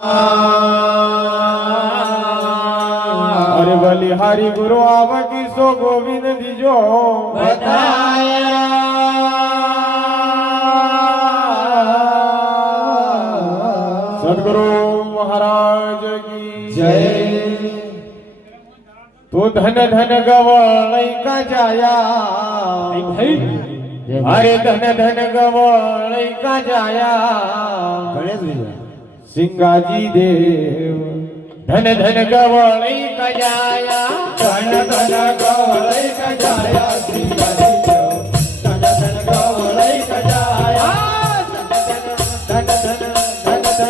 अरे बलिहारी गुरु आव की सो गोविंद दीजो बताया सदगुरु महाराज की जय। तो धन धन गवळै का जाया अरे धन धन गवळै का जाया गणेश भैया सिंगाजी देव धन धन गवळै का जाया धन धन गवळै का जाया सिंगाजी देव धन धन गवळै का जाया धन धन धन धन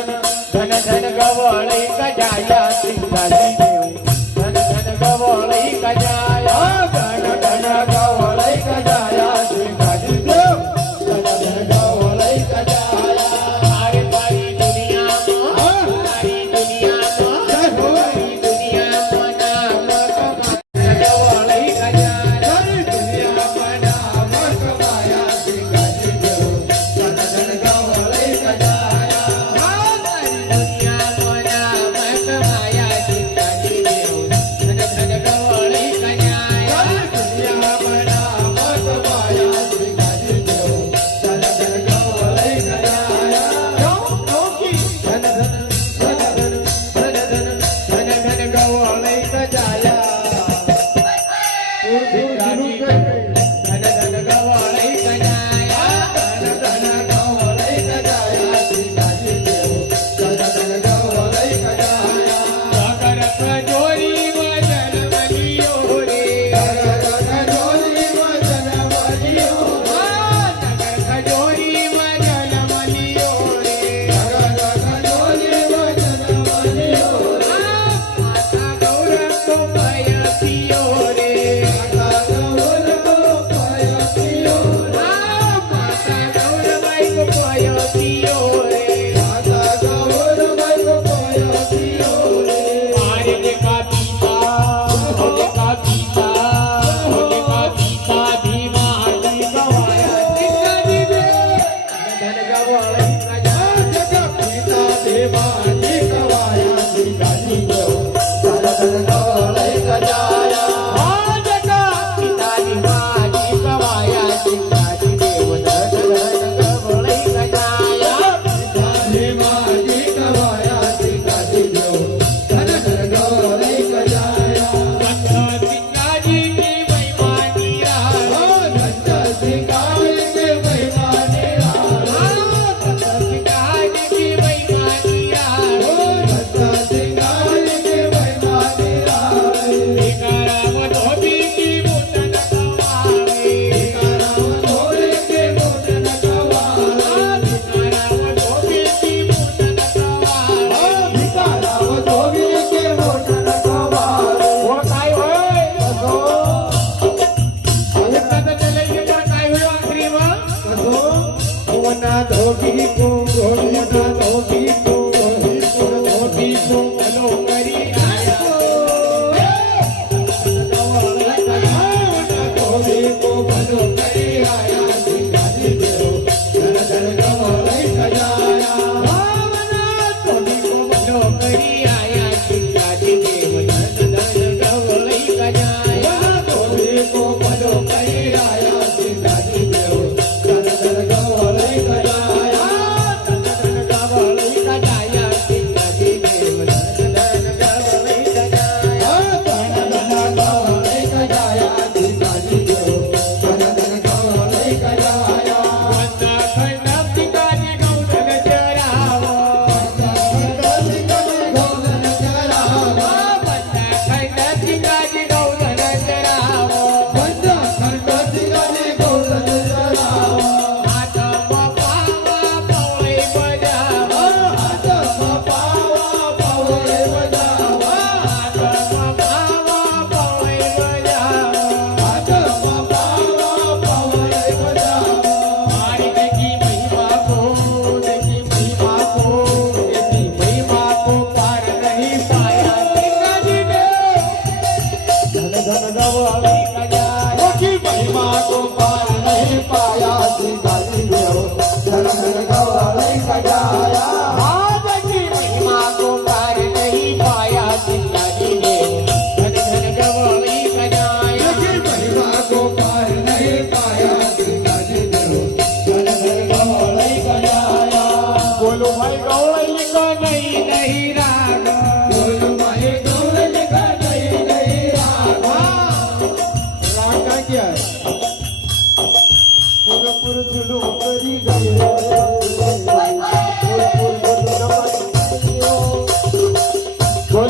धन धन गवळै का जाया सिंगाजी देव धन धन गवळै का जाया धन धन गवळै का जाया सिंगाजी देव धन धन गवळै का जाया। अरे सारी दुनिया सारी दुनिया जय हो दुनिया नाम गवळै का जाया सारी दुनिया मना मत माया सिंगाजी देव धन धन गवळै का जाया। सारी दुनिया नाम माया सिंगाजी देव धन धन गवळै का जाया सारी दुनिया मना मत माया सिंगाजी देव धन धन गवळै का जाया। धन धन धन धन धन धन धन धन गवळै का जाया सिंगाजी धन धन गवळै का जाया धन धन गवळै का जाया सिंगाजी देव धन धन गवळै का जाया। सागर जोरी वजन मलियो रे गगन जोरी वचन बलियो सागर जोरी वजन मलियो रे गगन जोरी वचन बलियो माता गौर को पयसियो रे गौर को पयसियो माता गौर बाई को पयसियो रे माता गौर को पयसियो रे। आरे का पीता भीमा जी गवाया सिंगाजी देव धन गवळै का जाया जग पिता देवानी गवाया सिंगाजी देव धन धन गवळै का जाया। जगा पिता भीमाजी गवाया सिंगाजी देव धन धन गवळै का जाया देवानी गवाया सिंगाजी देव धन धन गवळै का जाया। सिंगाजी की महिमानी राहा धन सिंगाजी के महिमाने राहा सिंगाजी की महिमानी राहा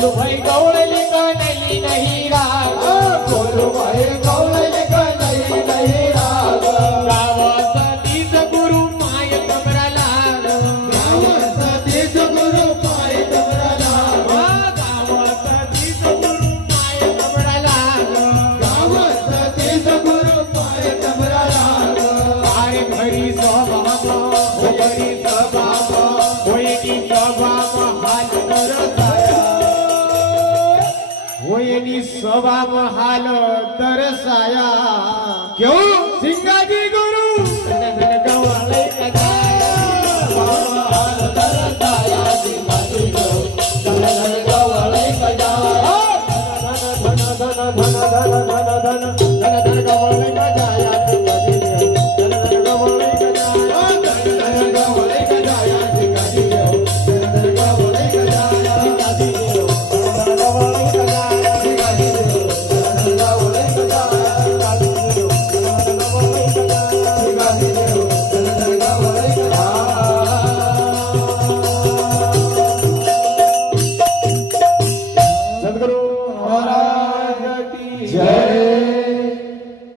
बोलू भाई गवळली का नाही राग बोलू भाई गवळली का नाही राग गावात तीच गुरु माय कमरा लाग गावात तीच गुरु पाय तमरा लाग गावात तीच गुरु माय कमरा लाग गावात तीच गुरु पाय तमरा लाग अरे घरी सभा घरी सभा होयनी सभा हाल तरसाया होयनी सभा हाल तरसाया क्यों सिंगाजी